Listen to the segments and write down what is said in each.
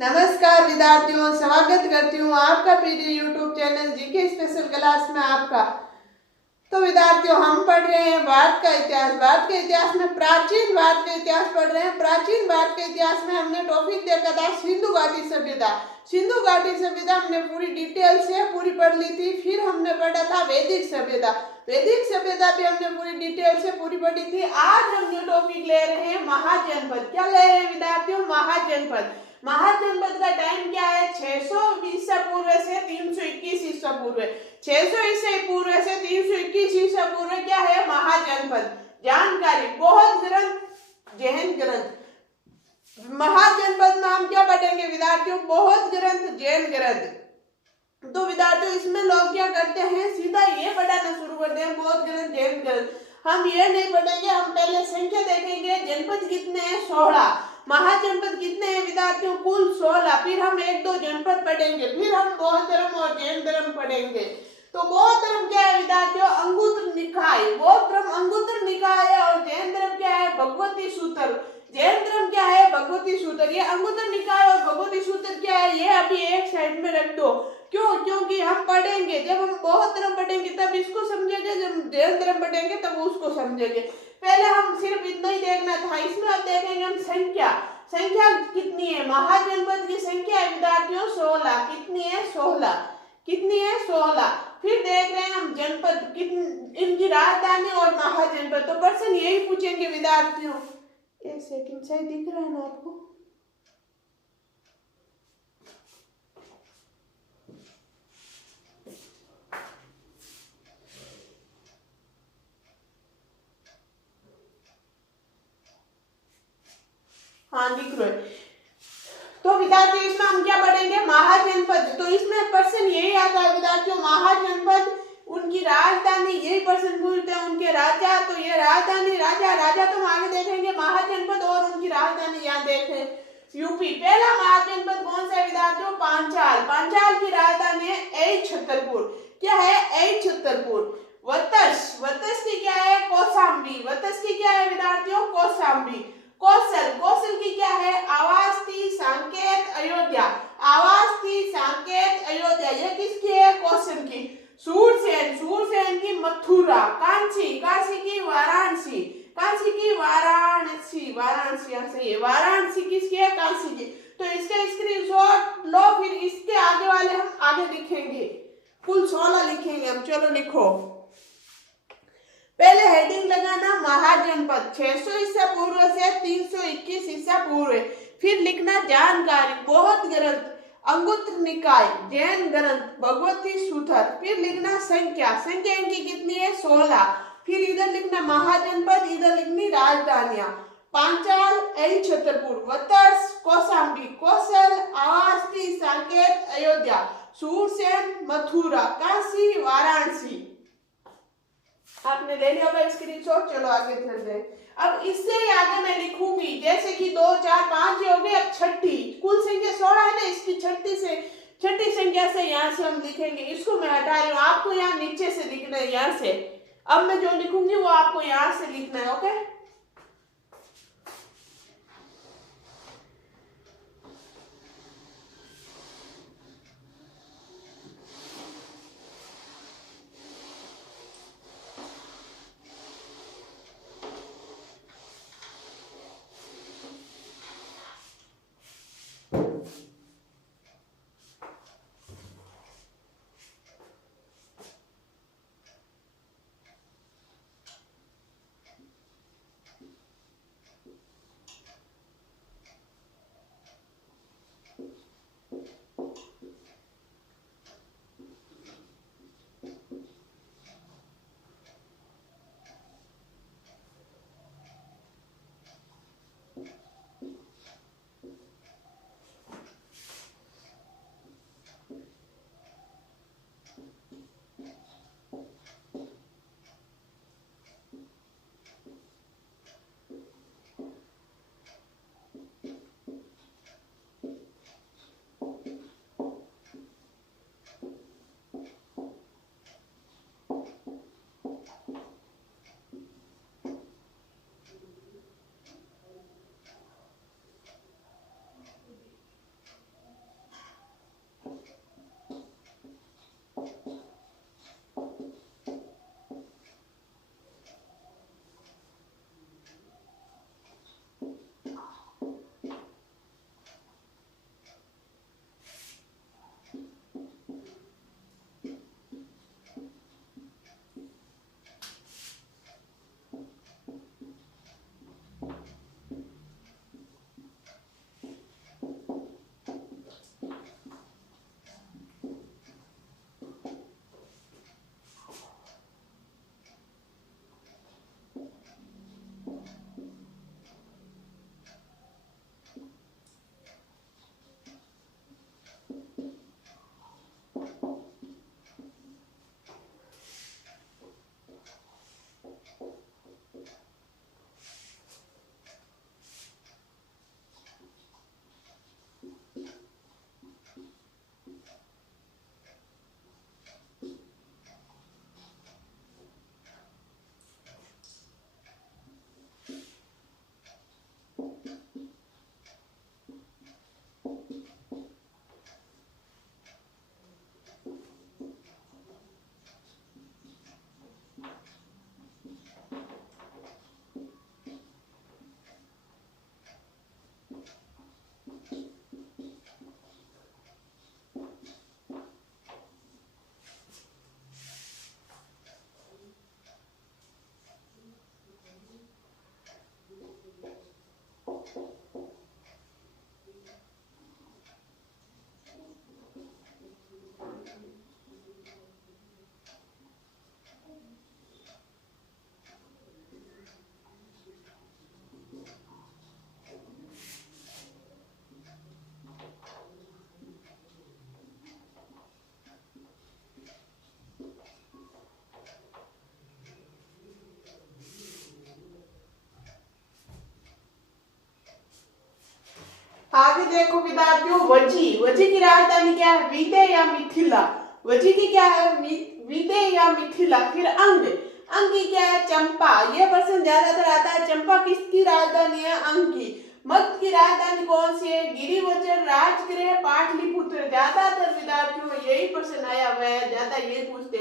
नमस्कार विद्यार्थियों, स्वागत करती हूँ आपका PD YouTube channel GK special class में आपका। तो विद्यार्थियों, हम पढ़ रहे हैं भारत का इतिहास। भारत के इतिहास में प्राचीन भारत का इतिहास पढ़ रहे हैं। प्राचीन भारत के इतिहास में हमने टॉपिक देखा था सिंधु घाटी सभ्यता। सिंधु घाटी सभ्यता हमने पूरी डिटेल से पूरी पढ़ ली थी। फिर हमने पढ़ा था वैदिक सभ्यता। वैदिक सभ्यता भी हमने पूरी डिटेल से पूरी पढ़ी थी। आज हम न्यू टॉपिक ले रहे हैं महाजनपद। क्या ले रहे हैं विद्यार्थियों? महाजनपद। महाजनपद का टाइम क्या है? 600 ईसा पूर्व से 321 ईसा पूर्व। 600 ईसा पूर्व से 321 ईसा पूर्व क्या है? महाजनपद। जानकारी बहुत ग्रंथ, जैन ग्रंथ। महाजनपद में हम क्या पढ़ेंगे विद्यार्थियों? बहुत ग्रंथ, जैन ग्रंथ। तो विद्यार्थियों, इसमें लोग क्या करते हैं, सीधा ये पढ़ाना शुरू करते हैं, बहुत ग्रंथ, जैन ग्रंथ। हम ये नहीं पढ़ेंगे, हम पहले संख्या देखेंगे। जनपद कितने हैं? 16। महाजनपद कितने हैं विद्यार्थियों? कुल 16। फिर हम एक दो जनपद पढ़ेंगे, फिर हम बौद्ध धर्म और जैन धर्म पढ़ेंगे। तो बौद्ध धर्म क्या है विद्यार्थियों? अंगुत्र निकाय। बौद्ध धर्म अंगुत्र निकाय है और जैन धर्म क्या है? भगवती सूत्र। जैन धर्म क्या है? भगवती सूत्र। ये अंगुत्र निकाय और भगवती सूत्र क्या है, ये अभी एक साइड में रख दो। क्यों? क्योंकि हम पढ़ेंगे, जब हम बौद्ध धर्म पढ़ेंगे तब इसको समझेंगे, जब जैन धर्म पढ़ेंगे तब उसको समझेंगे। पहले हम सिर्फ इतना ही देखना था। इसमें अब देखेंगे हम संख्या। संख्या कितनी है? महाजनपद की संख्या है विद्यार्थियों 16। कितनी है? 16। कितनी है? 16। फिर देख रहे हैं हम जनपद कितनी, इनकी राजधानी और महाजनपद। तो प्रश्न यही पूछेंगे विद्यार्थियों। एक सेकंड, सही दिख रहा है ना आपको? हाँ, दिख रहा है। तो विद्यार्थियों, इसमें हम क्या पढ़ेंगे? महाजनपद। तो इसमें प्रश्न यही आता है विद्यार्थियों, महाजनपद, उनकी राजधानी, यही प्रश्न पूछते हैं। उनके राजा, तो ये राजधानी, राजा तो हम आगे देखेंगे। महाजनपद और उनकी राजधानी यहाँ देखें, यूपी। पहला महाजनपद कौन सा है विद्यार्थियों? पांचाल। पांचाल की राजधानी है ऐ छतरपुर। क्या है? ऐ छतरपुर। वत्स, वत्स की क्या है? कौशाम्बी। वत्स की क्या है विद्यार्थियों? कौशाम्बी। कौशल, कौशल की क्या है? आवास्ती, साकेत, अयोध्या। आवास्ती, साकेत, अयोध्या, ये किसकी है? कौशल की। सूरसेन, सूरसेन की मथुरा। कांची, काशी की वाराणसी। काशी की वाराणसी, वाराणसी यहाँ से, ये वाराणसी किसकी है? काशी की। तो इसके स्क्रीनशॉट लो, फिर इसके आगे वाले हम आगे लिखेंगे। कुल 16 लिखेंगे हम। चलो लिखो। पहले हेडिंग लगाना महाजनपद 600 ईसा पूर्व से 321 ईसा पूर्व। फिर लिखना जानकारी, बहुत ग्रंथ, अंगुत्र निकाय, जैन ग्रंथ, भगवती सूत्र। फिर लिखना संख्या, संख्या इनकी कितनी है? 16। फिर इधर लिखना महाजनपद, इधर लिखनी राजधानियां। पांचाल, ऐ छतरपुर, वत्स, कौशाम्बी, कौशल, आवास्ती, साकेत, अयोध्या, सूरसेन, मथुरा, काशी, वाराणसी। आपने ले लिया होगा स्क्रीनशॉट। चलो आगे चलते हैं। अब इससे ही आगे मैं लिखूंगी, जैसे कि 2, 4, 5 हो गए। अब छठी, कुल संख्या 16 है ना, इसकी छठी संख्या से यहाँ से हम लिखेंगे। इसको मैं हटा रही हूँ, आपको यहाँ नीचे से लिखना है, यहाँ से। अब मैं जो लिखूंगी वो आपको यहाँ से लिखना है। ओके, आगे देखो विद्यार्थियों, वजी, वजी की राजधानी क्या है? विदे या मिथिला। वजी की क्या है? विदे या मिथिला। फिर अंग, अंग की क्या है? चंपा। ये प्रश्न ज्यादातर आता है, चंपा किसकी राजधानी है? अंग की। मगध की राजधानी कौन सी है? गिरिवज्र, राजगृह, पाटलिपुत्र। ज्यादातर विद्यार्थियों यही प्रश्न आया हुआ है, ज्यादा ये पूछते।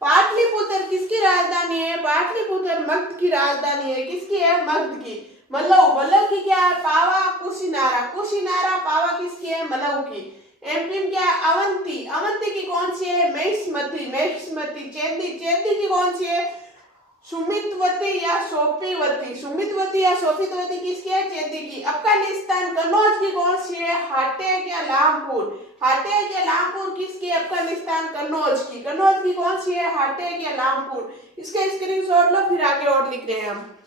पाटलिपुत्र किसकी राजधानी है? पाटलिपुत्र मगध की राजधानी है। किसकी है? मगध की। मल्लव, मल्लव की क्या है? पावा, कुशिनारा। कुशिनारा, पावा किसकी है? मल्लव की। एमपी में क्या है? अवंती, अवंती की कौन सी है? महिष्मती, महिष्मती। चेदी, चेदी की कौन सी है? सुमितवती या सोफीवती। सुमितवती या सोफीवती किसकी है? चेदी की। अफगानिस्तान, कन्नौज की कौन सी है? हाटेक या लामपुर। हाटेक या लामपुर किसकी है? अफगानिस्तान, कन्नौज की। कन्नौज की कौन सी है? हाटेक या लामपुर। इसके स्क्रीनशॉट लो, फिर आगे और लिख रहे हैं हम।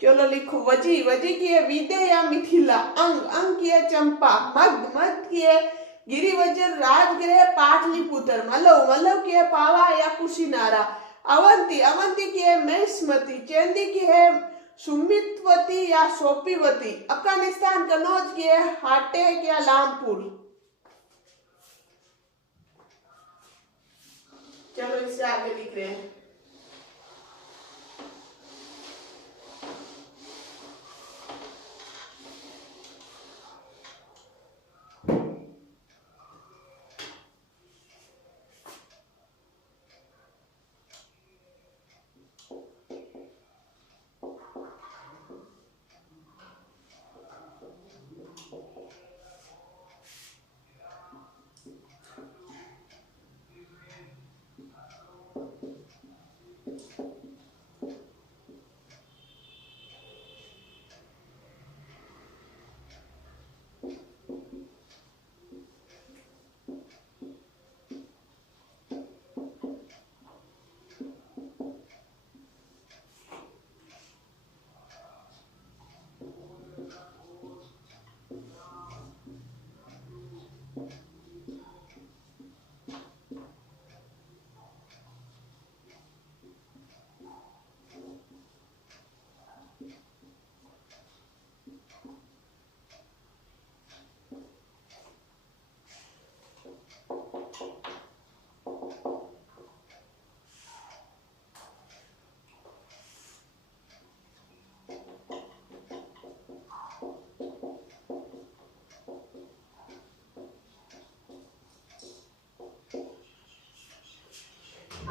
चलो लिखो, वजी, वजी की है विदे या मिथिला। अंग, अंग की है चंपा। मगध, मगध की है गिरिवज्र, राजगृह, पाटलिपुत्र। मल्लव, मल्लव की है पावा या कुशिनारा। अवंती, अवंती की है महिष्मती। चेदी की है सुमितवती या सोफीवती। अफगानिस्तान, कन्नौज की है हाटेक या लामपुर। चलो इससे आगे लिख रहे हैं।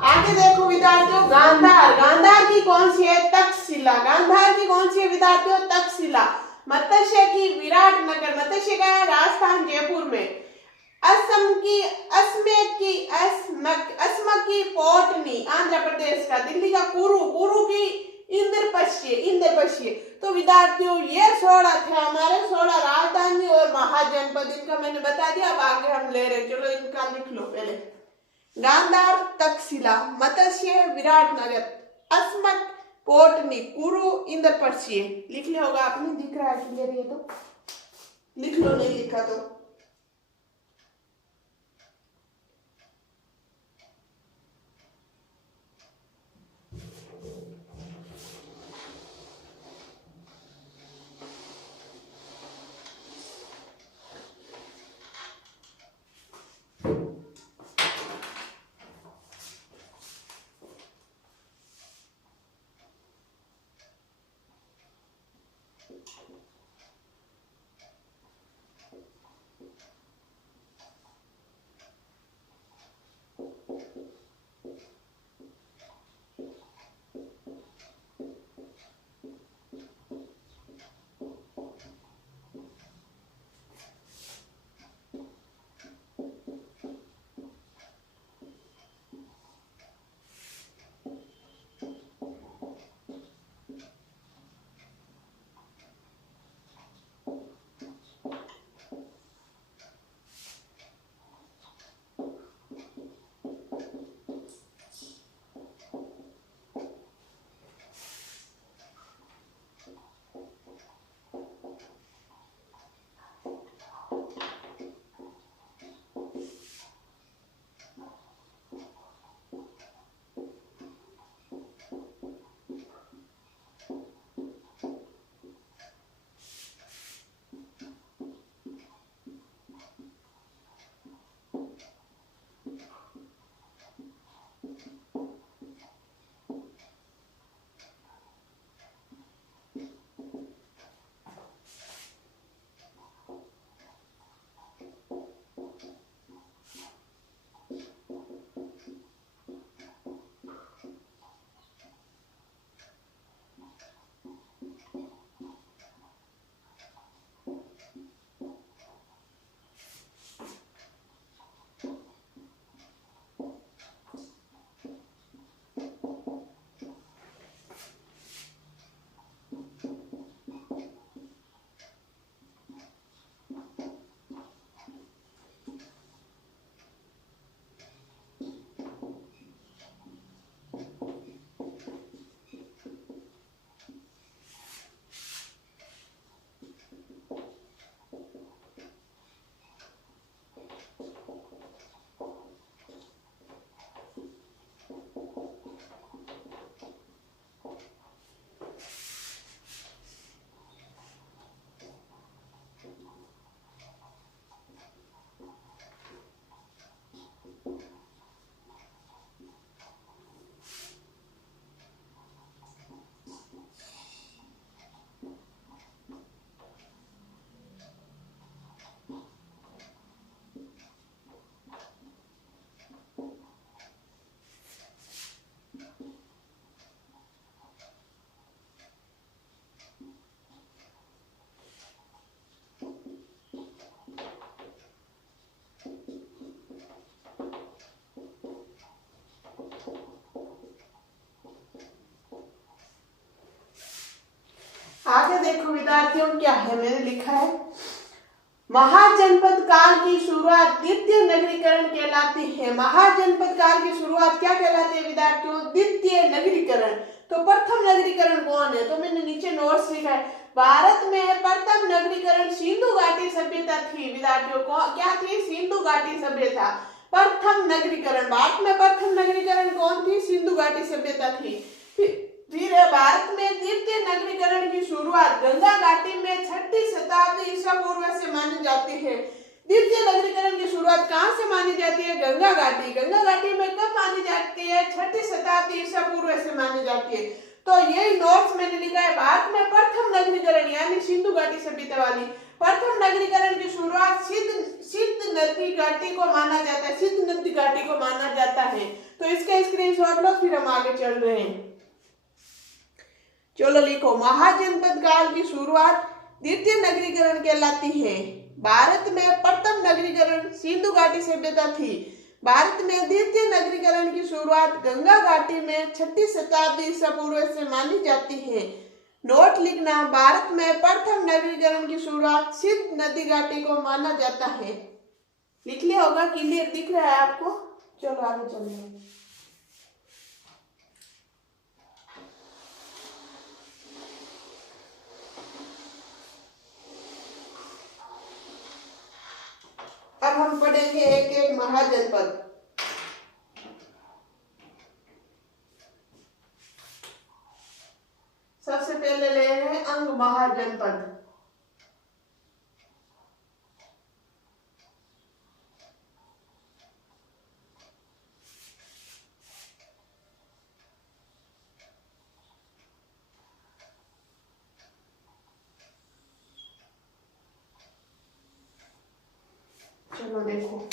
आगे देखो विद्यार्थियों, गांधार, गांधार की कौन सी है? तक्षशिला। गांधार की कौन सी है विद्यार्थियों? तक्षशिला। मत्स्य की विराटनगर, मत्स्य का है राजस्थान, जयपुर में। असम की, असम की पोटनी, आंध्र प्रदेश का। दिल्ली का कुरु, कुरु की इंद्रप्रस्थीय, इंद्रप्रस्थीय। तो विद्यार्थियों ये 16 थे हमारे, 16 राजधानी और महाजनपद। इनका मैंने बता दिया, अब आगे हम ले रहे हैं। चलो इनका लिख लो पहले। गांधार, तक्षशिला, मत्स्य, विराटनगर, अस्मक, पोटनी, कुरु, इंद्रप्रस्थीय। लिख लिया होगा आपने, दिख रहा है क्लियर? ये तो लिख लो, नहीं लिखा तो। आगे देखो विद्यार्थियों क्या है, मैंने लिखा है महाजनपद काल की शुरुआत द्वितीय नगरीकरण कहलाती है। महाजनपद काल की शुरुआत क्या कहलाती है विद्यार्थियों? द्वितीय नगरीकरण। तो प्रथम नगरीकरण कौन है? तो मैंने नीचे नोट्स लिखा है, भारत में प्रथम नगरीकरण सिंधु घाटी सभ्यता थी। विद्यार्थियों को क्या थी? सिंधु घाटी सभ्यता प्रथम नगरीकरण। भारत में प्रथम नगरीकरण कौन थी? सिंधु घाटी सभ्यता थी। फिर भारत में द्वितीय नगरीकरण की शुरुआत गंगा घाटी में 6ठी शताब्दी ईसा पूर्व से मानी जाती है। द्वितीय नगरीकरण की शुरुआत कहां से मानी जाती है? गंगा घाटी। गंगा घाटी में कब मानी जाती है? 6ठी शताब्दी ईसा पूर्व से मानी जाती है। तो यही नोट्स मैंने लिखा है, भारत में प्रथम नगरीकरण यानी सिंधु घाटी सभ्यता वाली प्रथम नगरीकरण की शुरुआत सिंध नदी घाटी को माना जाता है। सिंध नदी घाटी को माना जाता है। तो इसका स्क्रीनशॉट लो, फिर हम आगे चल रहे हैं। चलो लिखो, महाजनपद काल की शुरुआत द्वितीय नगरीकरण कहलाती है। भारत में प्रथम नगरीकरण सिंधु घाटी सभ्यता थी। भारत में द्वितीय नगरीकरण की शुरुआत गंगा घाटी में 6ठी शताब्दी ईसा पूर्व से मानी जाती है। नोट लिखना, भारत में प्रथम नगरीकरण की शुरुआत सिंध नदी घाटी को माना जाता है। लिख लिया होगा, क्लियर दिख रहा है आपको? चलो आगे चलते हैं। अब हम पढ़ेंगे एक एक महाजनपद। सबसे पहले ले रहे हैं अंग महाजनपद। चलो देखो,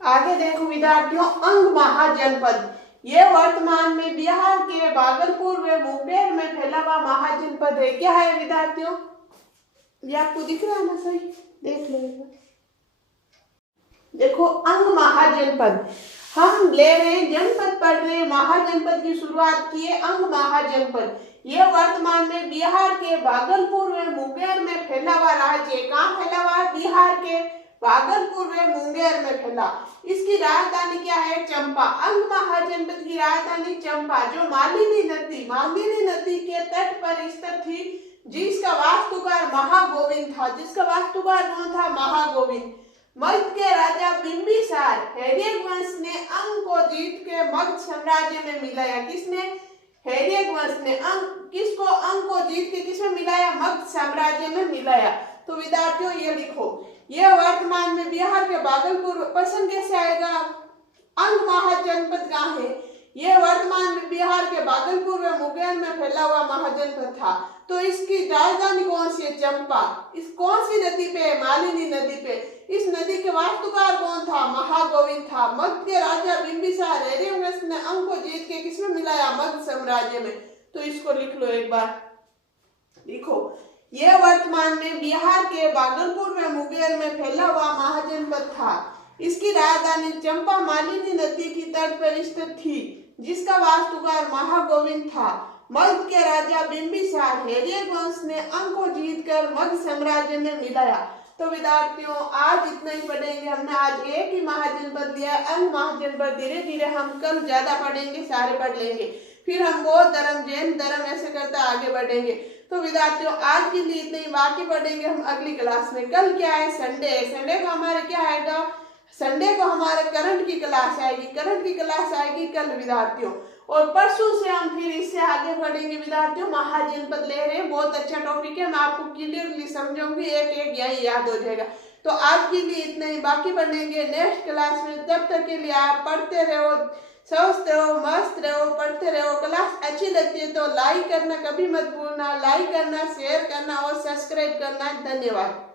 आगे देखो विद्यार्थियों, अंग महाजनपद, ये वर्तमान में बिहार के भागलपुर व मुंगेर में फैला हुआ महाजनपद है। क्या है विद्यार्थियों? ये आपको दिख रहा है ना? सही देख लो एक बार। देखो अंग महाजनपद, हम ले रहे हैं, जनपद पढ़ रहे हैं, महाजनपद की शुरुआत की है अंग महाजनपद। यह वर्तमान में बिहार के भागलपुर व मुंगेर में फैला हुआ राज्य है। कहाँ फैला हुआ है? बिहार के भागलपुर व मुंगेर में फैला। इसकी राजधानी क्या है? चंपा। अंग महाजनपद की राजधानी चंपा, जो मालिनी नदी के तट पर स्थित थी, जिसका वास्तुकार महागोविंद था। जिसका वास्तुकार कौन था? महागोविंद। मगध के राजा बिंबिसार हैर्यक वंश ने अंग को जीत के मगध साम्राज्य में मिलाया। किसने? हैर्यक वंश ने किसको? अंग को जीत के किसमें मिलाया? मगध साम्राज्य में मिलाया। तो विद्यार्थियों ये लिखो, यह वर्तमान में बिहार के भागलपुर, प्रश्न कैसे आएगा? अंग महाजनपद कहाँ है? यह वर्तमान में बिहार के भागलपुर व मुंगेर में फैला हुआ महाजनपद था। तो इसकी राजधानी कौन सी है? चंपा। इस कौन सी नदी पे? मालिनी नदी पे। इस नदी के वास्तुकार कौन था? महागोविंद था। मगध के राजा बिंबिसार हैर्यक वंश ने अंग को जीत के किसमें मिलाया? मगध साम्राज्य में। तो इसको लिख लो एक बार, लिखो, यह वर्तमान में बिहार के भागलपुर व मुंगेर में फैला हुआ महाजनपद था। इसकी राजधानी चंपा मालिनी नदी की तट पर स्थित थी, जिसका वास्तुकार महागोविंद था। मगध के राजा बिंबिसार हैर्यक वंश ने अंग को जीतकर मगध साम्राज्य में मिलाया। तो विद्यार्थियों आज इतना ही पढ़ेंगे। हमने आज एक ही महाजनपद लिया, अंग महाजनपद। धीरे धीरे हम कल ज्यादा पढ़ेंगे, सारे पढ़ लेंगे, फिर हम बौद्ध धर्म, जैन धर्म, ऐसे करते आगे बढ़ेंगे। तो विद्यार्थियों आज के लिए इतना ही, बाकी पढ़ेंगे हम अगली क्लास में। कल क्या है? संडे है। संडे को हमारे क्या आएगा? संडे को हमारे करंट की क्लास आएगी। करंट की क्लास आएगी कल विद्यार्थियों। और परसों से हम फिर इससे आगे बढ़ेंगे विद्यार्थियों। महाजनपद ले रहे हैं, बहुत अच्छा टॉपिक है, मैं आपको क्लियरली समझाऊंगी, एक एक यही याद हो जाएगा। तो आज के लिए इतना ही, बाकी पढ़ेंगे नेक्स्ट क्लास में। तब तक के लिए आप पढ़ते रहो, स्वस्थ रहो, मस्त रहो, पढ़ते रहो। क्लास अच्छी लगती है तो लाइक करना कभी मत भूलना, लाइक करना, शेयर करना और सब्सक्राइब करना। धन्यवाद।